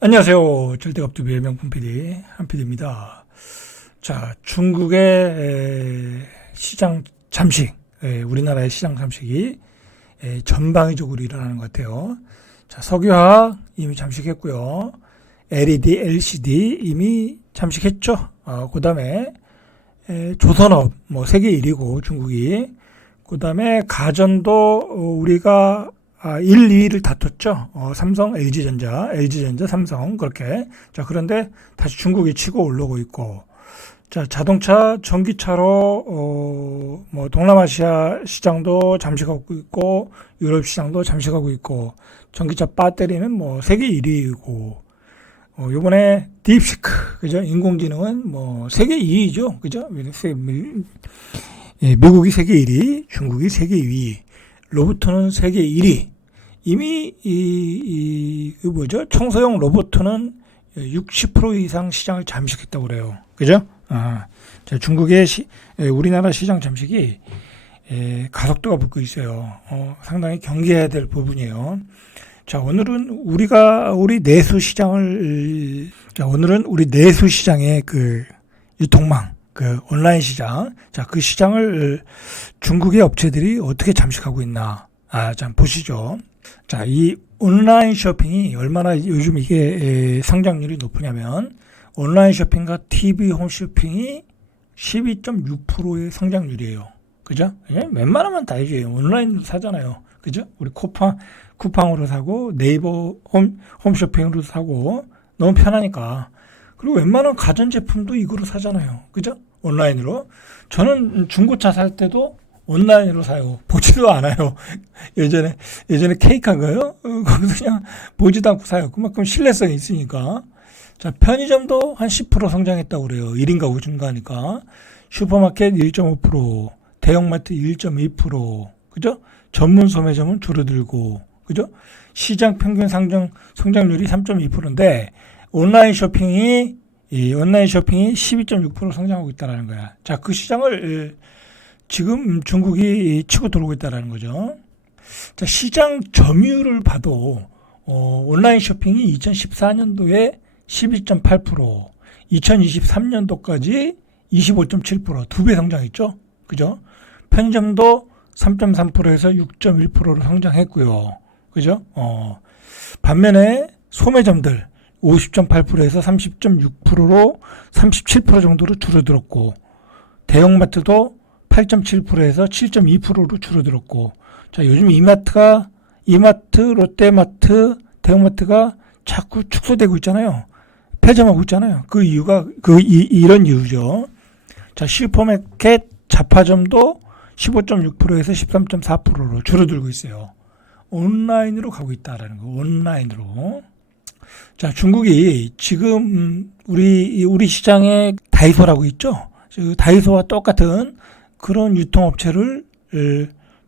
안녕하세요. 절대갑두비의 명품 PD 한PD입니다. 자, 중국의 시장 잠식, 우리나라의 시장 잠식이 전방위적으로 일어나는 것 같아요. 자, 석유화학 이미 잠식했고요. LED, LCD 이미 잠식했죠. 그 다음에 조선업 세계 1위고 중국이. 그 다음에 가전도 우리가 1, 2위를 다퉜죠. 삼성, LG전자, 삼성 그렇게. 자, 그런데 다시 중국이 치고 올라오고 있고. 자, 자동차, 전기차로 동남아시아 시장도 잠식하고 있고, 유럽 시장도 잠식하고 있고, 전기차 배터리는 세계 1위이고, 요번에 딥시크, 그죠? 인공지능은 세계 2위죠. 그죠? 미국이 세계 1위, 중국이 세계 2위. 로봇은 세계 1위. 이미 청소용 로봇은 60% 이상 시장을 잠식했다고 그래요. 그죠? 자, 중국의 우리나라 시장 잠식이 가속도가 붙고 있어요. 상당히 경계해야 될 부분이에요. 자, 오늘은 우리 내수 시장의 그 유통망, 그 온라인 시장, 자, 그 시장을 중국의 업체들이 어떻게 잠식하고 있나, 자, 보시죠. 자, 이 온라인 쇼핑이 얼마나 요즘 이게 성장률이 높으냐면, 온라인 쇼핑과 TV 홈쇼핑이 12.6%의 성장률이에요. 그죠? 웬만하면 다 해줘요. 온라인으로 사잖아요. 그죠? 우리 쿠팡으로 사고, 네이버 홈쇼핑으로 사고, 너무 편하니까. 그리고 웬만한 가전제품도 이거로 사잖아요. 그죠? 온라인으로. 저는 중고차 살 때도 온라인으로 사요. 보지도 않아요. 예전에 케이크인가요? 거기서 그냥 보지도 않고 사요. 그만큼 신뢰성이 있으니까. 자, 편의점도 한 10% 성장했다고 그래요. 1인 가구 증가하니까. 슈퍼마켓 1.5%, 대형마트 1.2%, 그죠? 전문 소매점은 줄어들고, 그죠? 시장 평균 성장률이 3.2%인데, 온라인 쇼핑이 12.6% 성장하고 있다는 거야. 자, 그 시장을 지금 중국이 치고 들어오고 있다는 거죠. 자, 시장 점유율을 봐도 온라인 쇼핑이 2014년도에 12.8%, 2023년도까지 25.7%, 2배 성장했죠. 그죠? 편의점도 3.3%에서 6.1%로 성장했고요. 그죠? 반면에 소매점들 50.8%에서 30.6%로 37% 정도로 줄어들었고, 대형마트도 8.7%에서 7.2%로 줄어들었고, 자, 요즘 이마트, 롯데마트, 대형마트가 자꾸 축소되고 있잖아요. 폐점하고 있잖아요. 그 이유가 이런 이유죠. 자, 슈퍼마켓 잡화점도 15.6%에서 13.4%로 줄어들고 있어요. 온라인으로 가고 있다라는 거. 온라인으로. 자, 중국이 지금 우리 시장에 다이소라고 있죠. 다이소와 똑같은 그런 유통업체를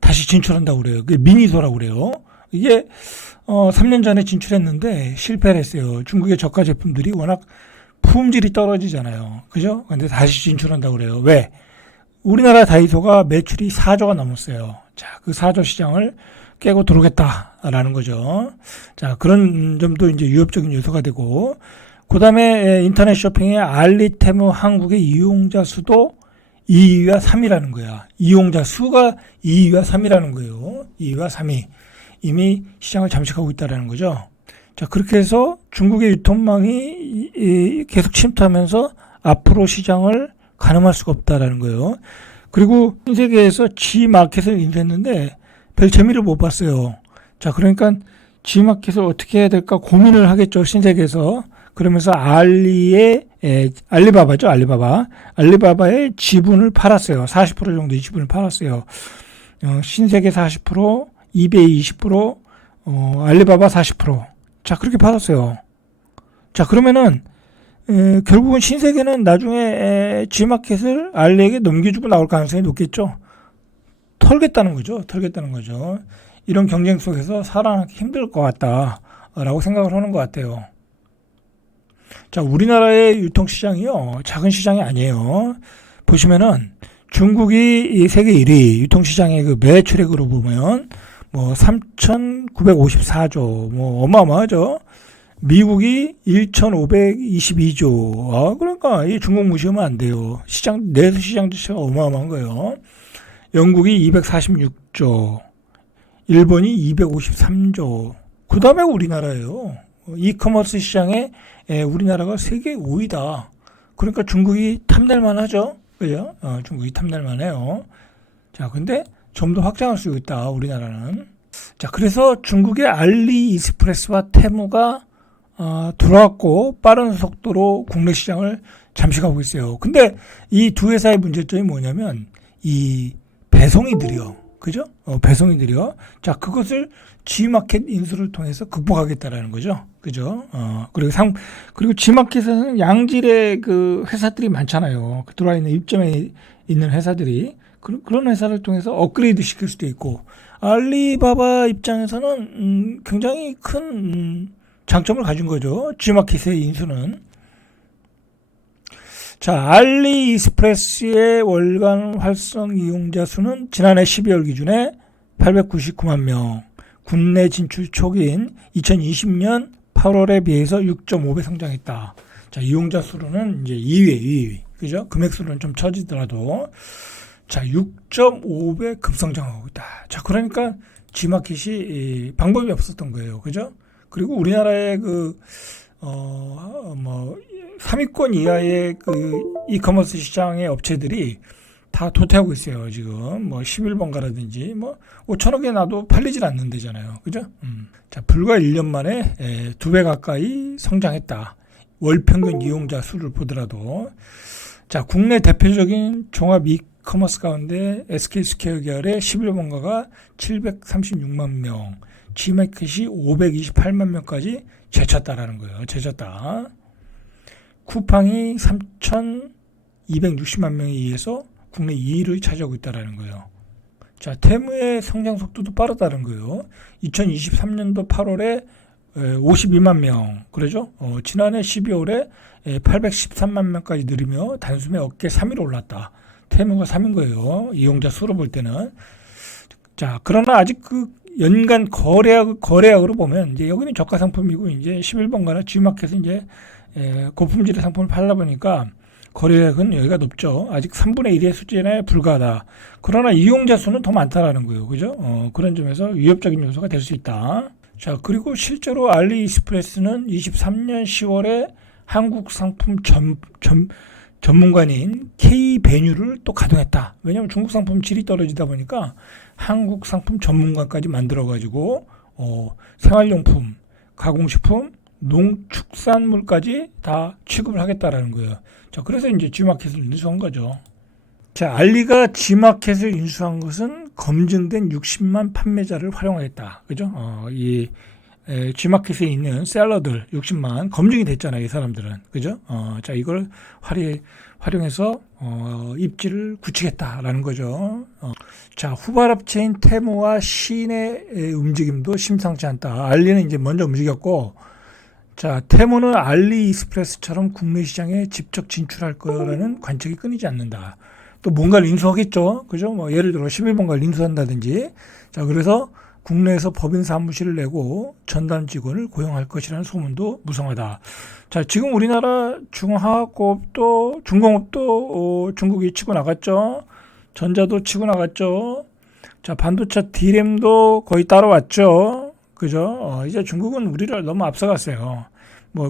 다시 진출한다고 그래요. 그게 미니소라고 그래요. 이게 3년 전에 진출했는데 실패를 했어요. 중국의 저가 제품들이 워낙 품질이 떨어지잖아요. 그죠? 근데 다시 진출한다고 그래요. 왜? 우리나라 다이소가 매출이 4조가 넘었어요. 자, 그 4조 시장을 깨고 들어오겠다라는 거죠. 자, 그런 점도 이제 유협적인 요소가 되고, 그 다음에 인터넷 쇼핑의 알리테무 한국의 이용자 수도 2위와 3위라는 거야. 이용자 수가 2위와 3위라는 거예요. 2위와 3위. 이미 시장을 잠식하고 있다는 거죠. 자, 그렇게 해서 중국의 유통망이 계속 침투하면서 앞으로 시장을 가늠할 수가 없다라는 거예요. 그리고 신세계에서 G마켓을 인수했는데 별 재미를 못 봤어요. 자, 그러니까 G마켓을 어떻게 해야 될까 고민을 하겠죠. 신세계에서. 그러면서 알리바바죠. 알리바바의 지분을 팔았어요. 40% 정도의 지분을 팔았어요. 신세계 40%, 이베이 20%, 알리바바 40%. 자, 그렇게 팔았어요. 자, 그러면은 결국은 신세계는 나중에 G마켓을 알리에게 넘겨주고 나올 가능성이 높겠죠. 털겠다는 거죠. 이런 경쟁 속에서 살아남기 힘들 것 같다라고 생각을 하는 것 같아요. 자, 우리나라의 유통시장이요, 작은 시장이 아니에요. 보시면은 중국이 세계 1위 유통시장의 그 매출액으로 보면 3,954조, 어마어마하죠. 미국이 1,522조. 그러니까 이 중국 무시하면 안 돼요. 내수 시장 자체가 어마어마한 거예요. 영국이 246조, 일본이 253조. 그 다음에 우리나라예요. 이커머스 시장에 우리나라가 세계 5위다. 그러니까 중국이 탐낼만 하죠. 그죠? 중국이 탐낼만 해요. 자, 근데 좀 더 확장할 수 있다, 우리나라는. 자, 그래서 중국의 알리익스프레스와 테무가 들어왔고 빠른 속도로 국내 시장을 잠식하고 있어요. 근데 이 두 회사의 문제점이 뭐냐면 이 배송이 느려. 그죠? 배송이 느려. 자, 그것을 G마켓 인수를 통해서 극복하겠다라는 거죠. 그죠? 그리고 G마켓에는 양질의 그 회사들이 많잖아요. 들어와 있는 입점에 있는 회사들이. 그런 회사를 통해서 업그레이드 시킬 수도 있고, 알리바바 입장에서는 굉장히 큰 장점을 가진 거죠. G마켓의 인수는. 자, 알리익스프레스의 월간 활성 이용자 수는 지난해 12월 기준에 899만 명, 국내 진출 초기인 2020년 8월에 비해서 6.5배 성장했다. 자, 이용자 수로는 이제 2위. 그죠? 금액 수로는 좀 처지더라도. 자, 6.5배 급성장하고 있다. 자, 그러니까 G마켓이 방법이 없었던 거예요. 그죠? 그리고 우리나라의 3위권 이하의 그 이커머스 시장의 업체들이 다 도태하고 있어요. 지금 11번가라든지 5천억에 나도 팔리질 않는 데잖아요. 그죠? 자, 불과 1년 만에 2배 가까이 성장했다. 월 평균 이용자 수를 보더라도. 자, 국내 대표적인 종합 이커머스 가운데 SK스퀘어 계열의 11번가가 736만 명, G마켓이 528만 명까지 제쳤다라는 거예요. 제쳤다. 쿠팡이 3,260만 명에 의해서 국내 2위를 차지하고 있다는 거예요. 자, 테무의 성장 속도도 빠르다는 거예요. 2023년도 8월에 52만 명, 그러죠? 지난해 12월에 813만 명까지 늘으며 단숨에 어깨 3위로 올랐다. 테무가 3인 거예요. 이용자 수로 볼 때는. 자, 그러나 아직 그 연간 거래액으로 보면 이제 여기는 저가 상품이고 이제 11번가나 G마켓은 이제 고품질의 상품을 팔다 보니까 거래액은 여기가 높죠. 아직 3분의 1의 수준에 불과하다. 그러나 이용자 수는 더 많다라는 거예요. 그죠? 그런 점에서 위협적인 요소가 될 수 있다. 자, 그리고 실제로 알리익스프레스는 23년 10월에 한국 상품 전문가인 K베뉴를 또 가동했다. 왜냐하면 중국 상품 질이 떨어지다 보니까 한국 상품 전문가까지 만들어가지고 생활용품, 가공식품, 농축산물까지 다 취급을 하겠다라는 거예요. 자, 그래서 이제 G마켓을 인수한 거죠. 자, 알리가 G마켓을 인수한 것은 검증된 60만 판매자를 활용하겠다. 그죠? G마켓에 있는 셀러들 60만 검증이 됐잖아요, 이 사람들은. 그죠? 자, 이걸 활용해서 입지를 굳히겠다라는 거죠. 자, 후발업체인 테무와 시인의 움직임도 심상치 않다. 알리는 이제 먼저 움직였고, 자, 테무는 알리익스프레스처럼 국내 시장에 직접 진출할 거라는 관측이 끊이지 않는다. 또 뭔가를 인수하겠죠. 그죠? 예를 들어 11번가를 인수한다든지. 자, 그래서 국내에서 법인 사무실을 내고 전담 직원을 고용할 것이라는 소문도 무성하다. 자, 지금 우리나라 중화학공업도 중공업도 중국이 치고 나갔죠. 전자도 치고 나갔죠. 자, 반도체 D램도 거의 따라왔죠. 그죠? 이제 중국은 우리를 너무 앞서갔어요.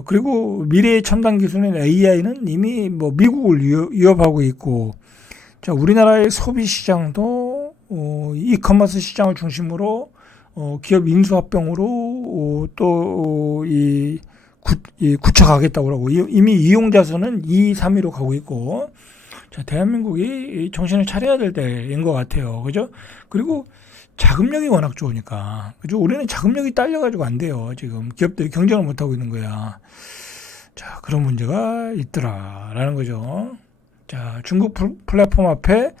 그리고 미래의 첨단 기술인 AI는 이미 미국을 위협하고 있고, 자, 우리나라의 소비 시장도 이커머스 시장을 중심으로 기업 인수합병으로 또 굳혀가겠다고 그러고, 이미 이용자 수는 2, 3위로 가고 있고, 자, 대한민국이 정신을 차려야 될 때인 것 같아요. 그죠? 그리고 자금력이 워낙 좋으니까. 그죠? 우리는 자금력이 딸려가지고 안 돼요. 지금 기업들이 경쟁을 못하고 있는 거야. 자, 그런 문제가 있더라라는 거죠. 자, 중국 플랫폼 앞에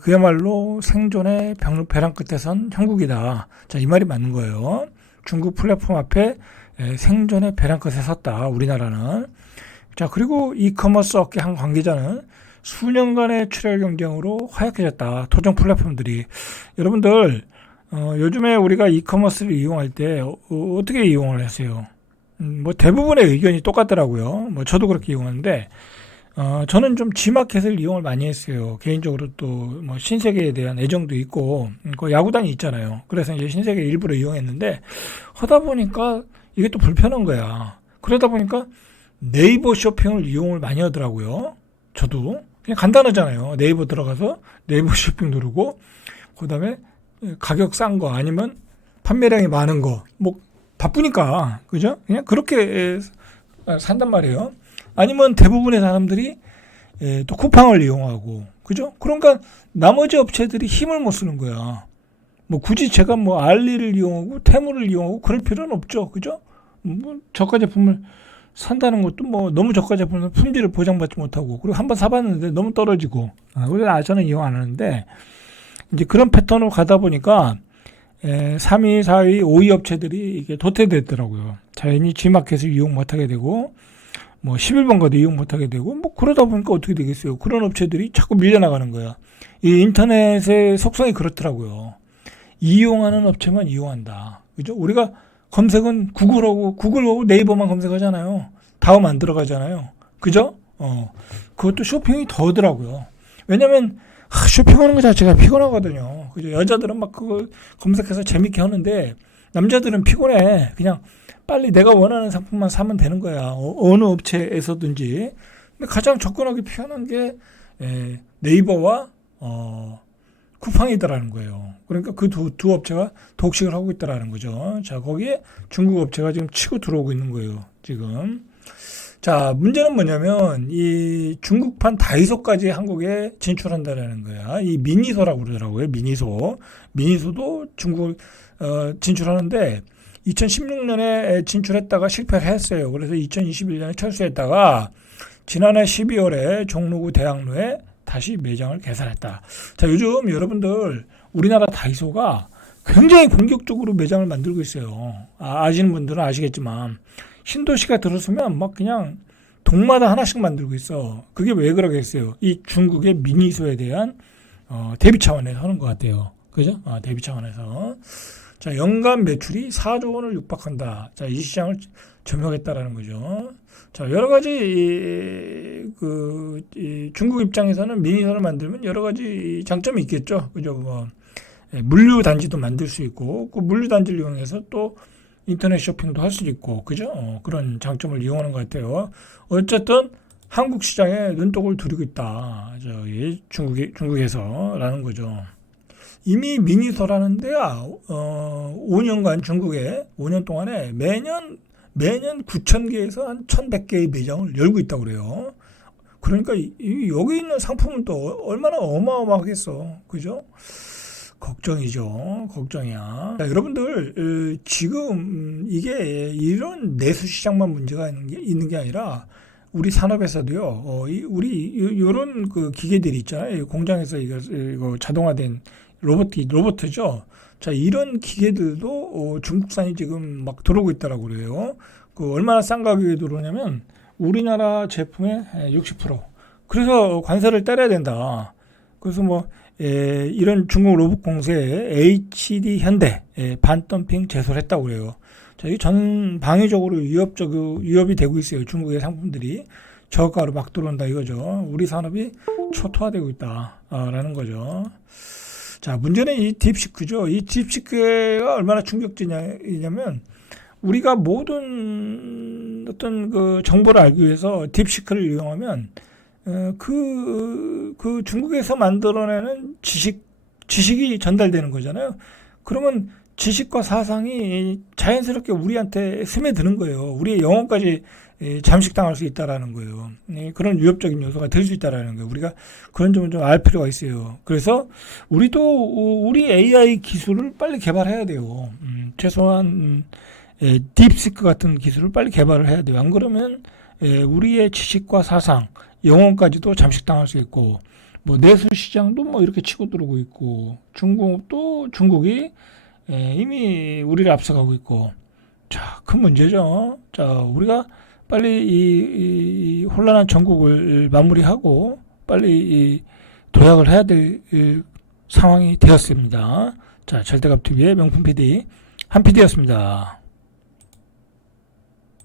그야말로 생존의 벼랑 끝에 선 형국이다. 자, 이 말이 맞는 거예요. 중국 플랫폼 앞에 생존의 벼랑 끝에 섰다. 우리나라는. 자, 그리고 이커머스 업계 한 관계자는 수년간의 출혈 경쟁으로 화약해졌다. 토종 플랫폼들이. 여러분들 요즘에 우리가 이커머스를 이용할 때 어떻게 이용을 하세요? 뭐 대부분의 의견이 똑같더라고요. 뭐 저도 그렇게 이용하는데 저는 좀 G마켓을 이용을 많이 했어요. 개인적으로 또 뭐 신세계에 대한 애정도 있고 그 야구단이 있잖아요. 그래서 이제 신세계 일부러 이용했는데 하다 보니까 이게 또 불편한 거야. 그러다 보니까 네이버 쇼핑을 이용을 많이 하더라고요. 저도 그냥 간단하잖아요. 네이버 들어가서 네이버 쇼핑 누르고 그다음에 가격 싼 거 아니면 판매량이 많은 거 뭐 바쁘니까 그죠? 그냥 그렇게 산단 말이에요. 아니면 대부분의 사람들이 또 쿠팡을 이용하고 그죠? 그러니까 나머지 업체들이 힘을 못 쓰는 거야. 뭐 굳이 제가 뭐 알리를 이용하고 테무를 이용하고 그럴 필요는 없죠. 그죠? 뭐 저가 제품을 산다는 것도 뭐 너무 저가 제품은 품질을 보장받지 못하고 그리고 한번 사봤는데 너무 떨어지고 그래서 저는 이용 안 하는데 이제 그런 패턴으로 가다 보니까 3위, 4위, 5위 업체들이 이게 도태됐더라고요. 자연히 G마켓을 이용 못하게 되고 뭐 11번 가도 이용 못하게 되고 뭐 그러다 보니까 어떻게 되겠어요. 그런 업체들이 자꾸 밀려나가는 거야. 이 인터넷의 속성이 그렇더라고요. 이용하는 업체만 이용한다. 그죠? 우리가 검색은 구글하고 네이버만 검색하잖아요. 다음 안 들어가잖아요. 그죠? 그것도 쇼핑이 더더라고요. 왜냐면 쇼핑하는 것 자체가 피곤하거든요. 그죠? 여자들은 막 그거 검색해서 재밌게 하는데 남자들은 피곤해. 그냥 빨리 내가 원하는 상품만 사면 되는 거야. 어느 업체에서든지. 근데 가장 접근하기 편한 게 네이버와 쿠팡이더라는 거예요. 그러니까 그 두 업체가 독식을 하고 있다라는 거죠. 자, 거기에 중국 업체가 지금 치고 들어오고 있는 거예요. 지금. 자, 문제는 뭐냐면 이 중국판 다이소까지 한국에 진출한다라는 거야. 이 미니소라고 그러더라고요. 미니소도 중국 진출하는데 2016년에 진출했다가 실패를 했어요. 그래서 2021년에 철수했다가 지난해 12월에 종로구 대학로에 다시 매장을 개설했다. 자, 요즘 여러분들 우리나라 다이소가 굉장히 공격적으로 매장을 만들고 있어요. 아시는 분들은 아시겠지만 신도시가 들어서면 막 그냥 동마다 하나씩 만들고 있어. 그게 왜 그러겠어요? 이 중국의 미니소에 대한 대비 차원에서 하는 것 같아요. 그죠? 대비 차원에서. 자, 연간 매출이 4조 원을 육박한다. 자, 이 시장을 점령했다라는 거죠. 자, 여러 가지 이 중국 입장에서는 미니소를 만들면 여러 가지 장점이 있겠죠. 그죠? 뭐 물류 단지도 만들 수 있고, 그 물류 단지를 이용해서 또 인터넷 쇼핑도 할 수 있고, 그죠? 그런 장점을 이용하는 것 같아요. 어쨌든 한국 시장에 눈독을 들이고 있다. 저기 중국에서라는 거죠. 이미 미니소라는 데가 5년간 중국에 5년 동안에 매년 9,000개에서 한 1,100개의 매장을 열고 있다고 그래요. 그러니까 여기 있는 상품은 또 얼마나 어마어마하겠어. 그죠? 걱정이죠. 걱정이야. 자, 여러분들 지금 이게 이런 내수 시장만 문제가 있는 게 아니라 우리 산업에서도요. 우리 이런 그 기계들이 있잖아요. 공장에서 이거 자동화된 로봇이죠. 자, 이런 기계들도 중국산이 지금 막 들어오고 있다라고 그래요. 그 얼마나 싼 가격에 들어오냐면 우리나라 제품의 60%. 그래서 관세를 때려야 된다. 그래서 뭐 이런 중국 로봇 공세에 HD 현대 반덤핑 제소를 했다고 그래요. 자, 이게 전 방위적으로 위협이 되고 있어요. 중국의 상품들이 저가로 막 들어온다 이거죠. 우리 산업이 초토화되고 있다라는 거죠. 자, 문제는 이 딥시크죠. 이 딥시크가 얼마나 충격적이냐면 우리가 모든 어떤 그 정보를 알기 위해서 딥시크를 이용하면 그 중국에서 만들어내는 지식이 전달되는 거잖아요. 그러면 지식과 사상이 자연스럽게 우리한테 스며드는 거예요. 우리의 영혼까지 잠식당할 수 있다라는 거예요. 그런 위협적인 요소가 될 수 있다라는 거예요. 우리가 그런 점을 좀 알 필요가 있어요. 그래서 우리도 우리 AI 기술을 빨리 개발해야 돼요. 최소한 딥시크 같은 기술을 빨리 개발을 해야 돼요. 안 그러면 우리의 지식과 사상, 영혼까지도 잠식당할 수 있고, 뭐 내수 시장도 뭐 이렇게 치고 들어오고 있고, 중국이 이미 우리를 앞서가고 있고, 자, 큰 문제죠. 자, 우리가 빨리 이 혼란한 전국을 마무리하고 빨리 도약을 해야 될 상황이 되었습니다. 자, 절대갑 TV의 명품 PD 한 PD였습니다.